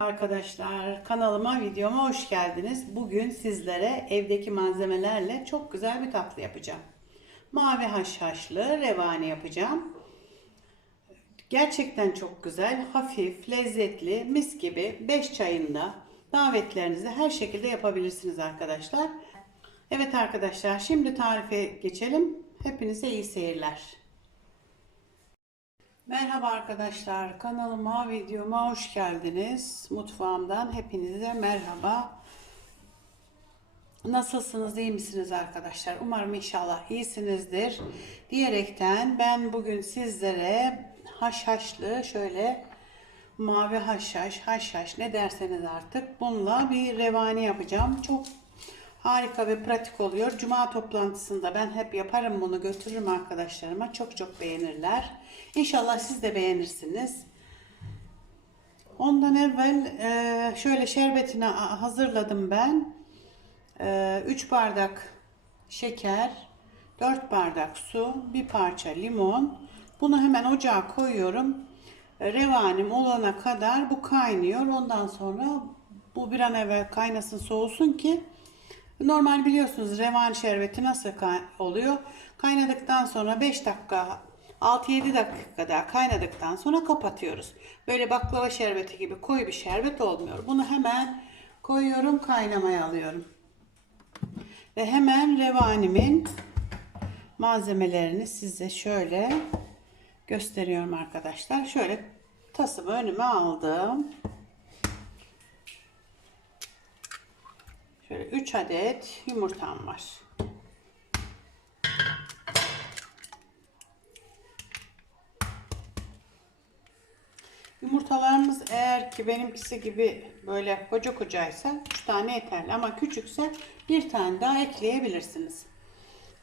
Arkadaşlar kanalıma videoma hoş geldiniz. Bugün sizlere evdeki malzemelerle çok güzel bir tatlı yapacağım. Mavi haşhaşlı revani yapacağım. Gerçekten çok güzel, hafif, lezzetli, mis gibi 5 çayında davetlerinizi her şekilde yapabilirsiniz arkadaşlar. Evet arkadaşlar şimdi tarife geçelim. Hepinize iyi seyirler. Merhaba arkadaşlar kanalıma videoma hoş geldiniz. Mutfağımdan hepinize merhaba. Nasılsınız iyi misiniz arkadaşlar? Umarım inşallah iyisinizdir. Diyerekten ben bugün sizlere haşhaşlı şöyle mavi haşhaş haşhaş ne derseniz artık bununla bir revani yapacağım. Çok Harika ve pratik oluyor. Cuma toplantısında ben hep yaparım bunu götürürüm arkadaşlarıma. Çok çok beğenirler. İnşallah siz de beğenirsiniz. Ondan evvel e, şöyle şerbetini hazırladım ben. 3 bardak şeker, 4 bardak su, bir parça limon. Bunu hemen ocağa koyuyorum. E, Revanim olana kadar bu kaynıyor. Ondan sonra bu bir an evvel kaynasın soğusun ki Normal biliyorsunuz revan şerbeti nasıl oluyor? Kaynadıktan sonra 5 dakika 6-7 dakika daha kaynadıktan sonra kapatıyoruz. Böyle baklava şerbeti gibi koyu bir şerbet olmuyor. Bunu hemen koyuyorum kaynamaya alıyorum. Ve hemen revanimin malzemelerini size şöyle gösteriyorum arkadaşlar. Şöyle tasımı önüme aldım. Şöyle 3 adet yumurtam var. Yumurtalarımız eğer ki benimkisi gibi böyle koca kocaysa 3 tane yeterli ama küçükse bir tane daha ekleyebilirsiniz.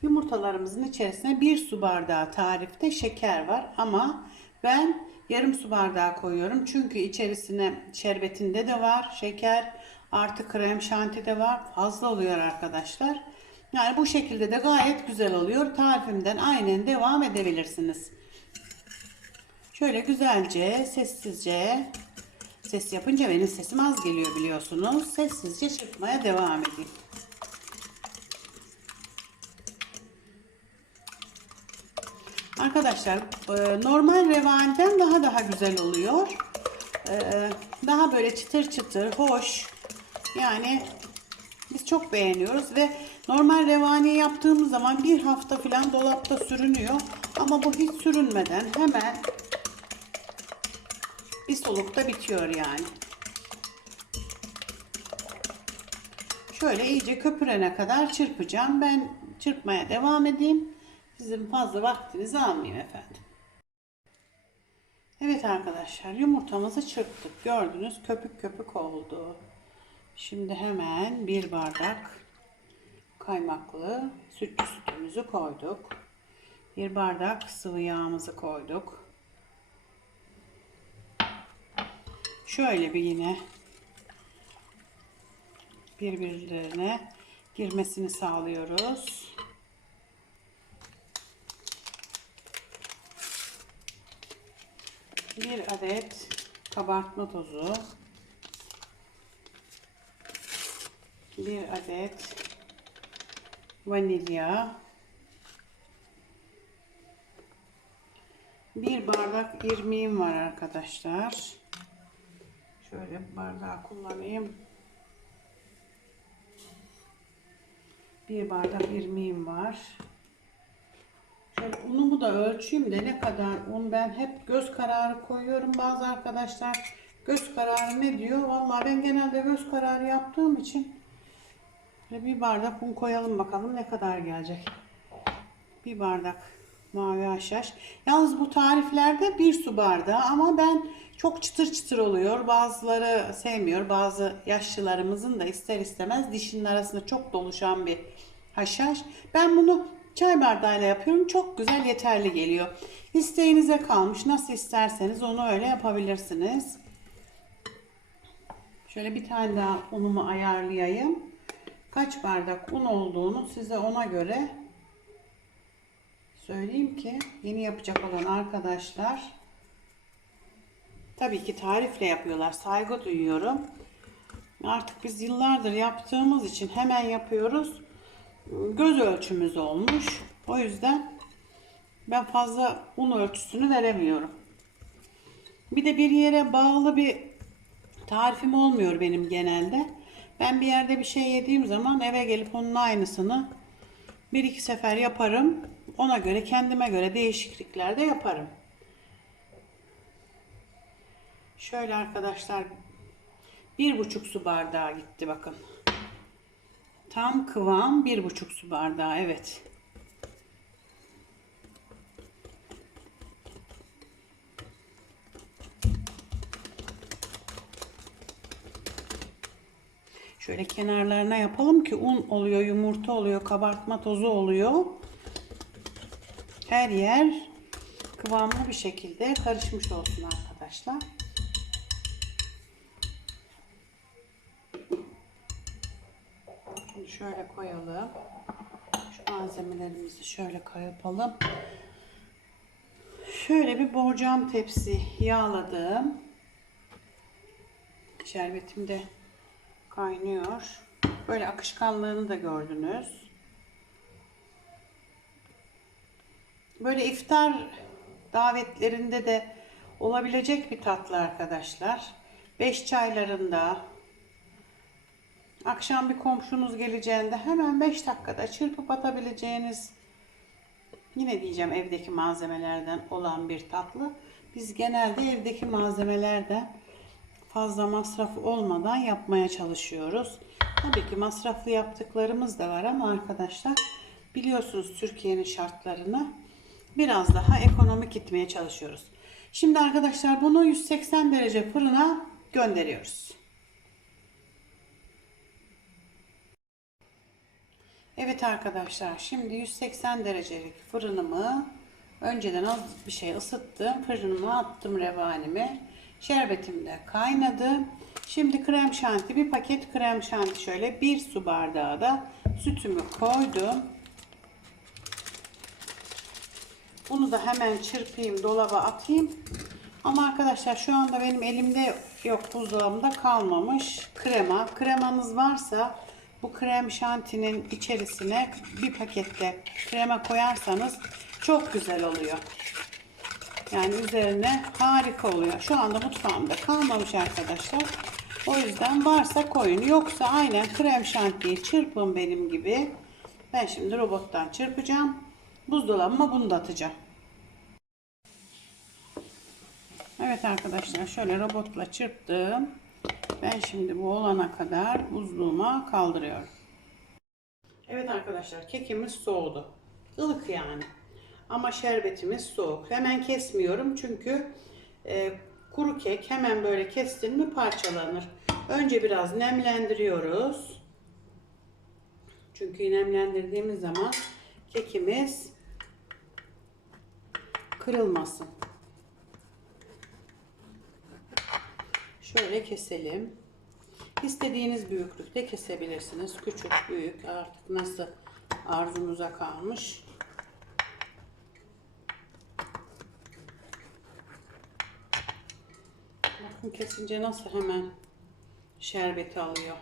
Yumurtalarımızın içerisine bir su bardağı tarifte şeker var ama ben yarım su bardağı koyuyorum. Çünkü içerisine şerbetinde de var şeker Artı krem şanti de var. Fazla oluyor arkadaşlar. Yani bu şekilde de gayet güzel oluyor. Tarifimden aynen devam edebilirsiniz. Şöyle güzelce sessizce ses yapınca benim sesim az geliyor biliyorsunuz. Sessizce çırpmaya devam edeyim. Arkadaşlar e, normal revaniden daha daha güzel oluyor. E, daha böyle çıtır çıtır, hoş, yani biz çok beğeniyoruz ve normal revani yaptığımız zaman bir hafta falan dolapta sürünüyor. Ama bu hiç sürünmeden hemen bir solukta bitiyor yani. Şöyle iyice köpürene kadar çırpacağım. Ben çırpmaya devam edeyim. Sizin fazla vaktinizi almayayım efendim. Evet arkadaşlar yumurtamızı çırptık. Gördünüz köpük köpük oldu. Şimdi hemen bir bardak kaymaklı sütlü sütümüzü koyduk. Bir bardak sıvı yağımızı koyduk. Şöyle bir yine birbirlerine girmesini sağlıyoruz. Bir adet kabartma tozu bir adet vanilya. Bir bardak irmiğim var arkadaşlar. Şöyle bardağı kullanayım. Bir bardak irmiğim var. Şöyle unumu da ölçeyim de ne kadar un. Ben hep göz kararı koyuyorum bazı arkadaşlar. Göz kararı ne diyor? Vallahi ben genelde göz kararı yaptığım için ve bir bardak un koyalım bakalım ne kadar gelecek. Bir bardak mavi haşhaş. Yalnız bu tariflerde bir su bardağı ama ben çok çıtır çıtır oluyor. Bazıları sevmiyor. Bazı yaşlılarımızın da ister istemez dişinin arasında çok doluşan bir haşhaş. Ben bunu çay bardağıyla yapıyorum. Çok güzel yeterli geliyor. İsteğinize kalmış. Nasıl isterseniz onu öyle yapabilirsiniz. Şöyle bir tane daha unumu ayarlayayım kaç bardak un olduğunu size ona göre söyleyeyim ki yeni yapacak olan arkadaşlar tabii ki tarifle yapıyorlar. Saygı duyuyorum. Artık biz yıllardır yaptığımız için hemen yapıyoruz. Göz ölçümüz olmuş. O yüzden ben fazla un ölçüsünü veremiyorum. Bir de bir yere bağlı bir tarifim olmuyor benim genelde. Ben bir yerde bir şey yediğim zaman eve gelip onun aynısını bir iki sefer yaparım. Ona göre kendime göre değişiklikler de yaparım. Şöyle arkadaşlar bir buçuk su bardağı gitti bakın. Tam kıvam bir buçuk su bardağı evet. Şöyle kenarlarına yapalım ki un oluyor, yumurta oluyor, kabartma tozu oluyor. Her yer kıvamlı bir şekilde karışmış olsun arkadaşlar. Şimdi şöyle koyalım. Şu malzemelerimizi şöyle yapalım. Şöyle bir borcam tepsi yağladım. Şerbetim de kaynıyor. Böyle akışkanlığını da gördünüz. Böyle iftar davetlerinde de olabilecek bir tatlı arkadaşlar. Beş çaylarında, akşam bir komşunuz geleceğinde hemen 5 dakikada çırpıp atabileceğiniz yine diyeceğim evdeki malzemelerden olan bir tatlı. Biz genelde evdeki malzemelerden fazla masraf olmadan yapmaya çalışıyoruz. Tabii ki masraflı yaptıklarımız da var ama arkadaşlar biliyorsunuz Türkiye'nin şartlarını biraz daha ekonomik gitmeye çalışıyoruz. Şimdi arkadaşlar bunu 180 derece fırına gönderiyoruz. Evet arkadaşlar şimdi 180 derecelik fırınımı önceden az bir şey ısıttım. Fırınıma attım revanimi. Şerbetim de kaynadı. Şimdi krem şanti bir paket krem şanti şöyle bir su bardağı da sütümü koydum. Bunu da hemen çırpayım dolaba atayım. Ama arkadaşlar şu anda benim elimde yok buzdolabında kalmamış krema. Kremanız varsa bu krem şantinin içerisine bir pakette krema koyarsanız çok güzel oluyor. Yani üzerine harika oluyor. Şu anda mutfağımda kalmamış arkadaşlar. O yüzden varsa koyun. Yoksa aynen krem şantiyi çırpın benim gibi. Ben şimdi robottan çırpacağım. Buzdolabıma bunu da atacağım. Evet arkadaşlar şöyle robotla çırptım. Ben şimdi bu olana kadar buzluğuma kaldırıyorum. Evet arkadaşlar kekimiz soğudu. Ilık yani. Ama şerbetimiz soğuk. Hemen kesmiyorum çünkü e, kuru kek hemen böyle kestin mi parçalanır. Önce biraz nemlendiriyoruz. Çünkü nemlendirdiğimiz zaman kekimiz kırılmasın. Şöyle keselim. İstediğiniz büyüklükte kesebilirsiniz. Küçük, büyük artık nasıl arzunuza kalmış. Bakın kesince nasıl hemen şerbeti alıyor.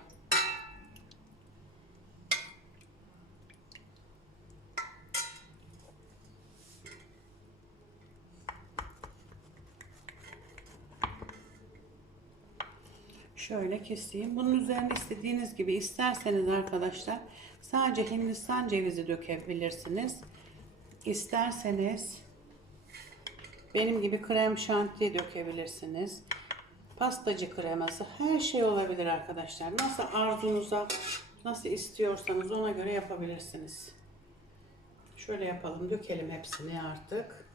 Şöyle keseyim. Bunun üzerine istediğiniz gibi isterseniz arkadaşlar sadece Hindistan cevizi dökebilirsiniz. İsterseniz benim gibi krem şanti dökebilirsiniz. Pastacı kreması her şey olabilir arkadaşlar. Nasıl arzunuza nasıl istiyorsanız ona göre yapabilirsiniz. Şöyle yapalım. Dökelim hepsini artık.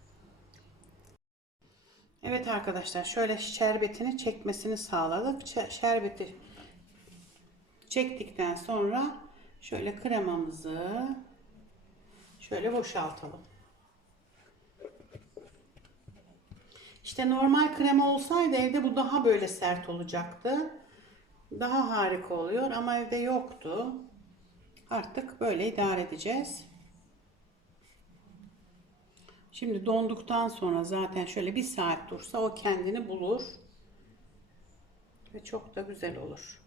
Evet arkadaşlar şöyle şerbetini çekmesini sağladık. Şerbeti çektikten sonra şöyle kremamızı şöyle boşaltalım. İşte normal krema olsaydı evde bu daha böyle sert olacaktı. Daha harika oluyor ama evde yoktu. Artık böyle idare edeceğiz. Şimdi donduktan sonra zaten şöyle bir saat dursa o kendini bulur. Ve çok da güzel olur.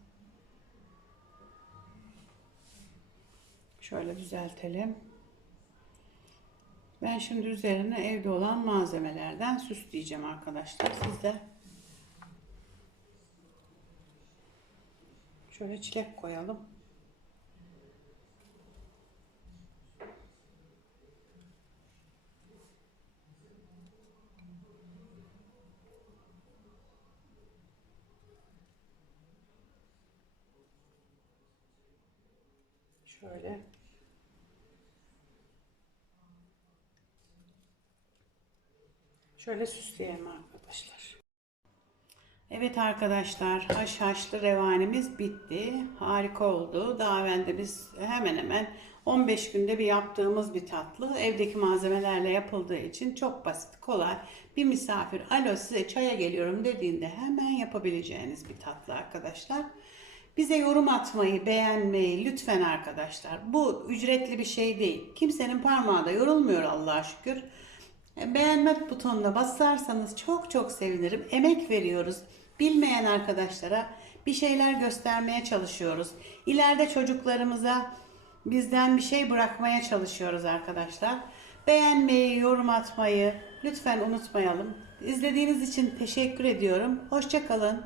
Şöyle düzeltelim. Ben şimdi üzerine evde olan malzemelerden süsleyeceğim arkadaşlar. Siz de şöyle çilek koyalım. Şöyle Şöyle süsleyelim arkadaşlar. Evet arkadaşlar haşhaşlı revanimiz bitti. Harika oldu. Daha evvel de biz hemen hemen 15 günde bir yaptığımız bir tatlı. Evdeki malzemelerle yapıldığı için çok basit, kolay. Bir misafir alo size çaya geliyorum dediğinde hemen yapabileceğiniz bir tatlı arkadaşlar. Bize yorum atmayı, beğenmeyi lütfen arkadaşlar. Bu ücretli bir şey değil. Kimsenin parmağı da yorulmuyor Allah'a şükür. Beğenme butonuna basarsanız çok çok sevinirim. Emek veriyoruz. Bilmeyen arkadaşlara bir şeyler göstermeye çalışıyoruz. İleride çocuklarımıza bizden bir şey bırakmaya çalışıyoruz arkadaşlar. Beğenmeyi, yorum atmayı lütfen unutmayalım. İzlediğiniz için teşekkür ediyorum. Hoşçakalın.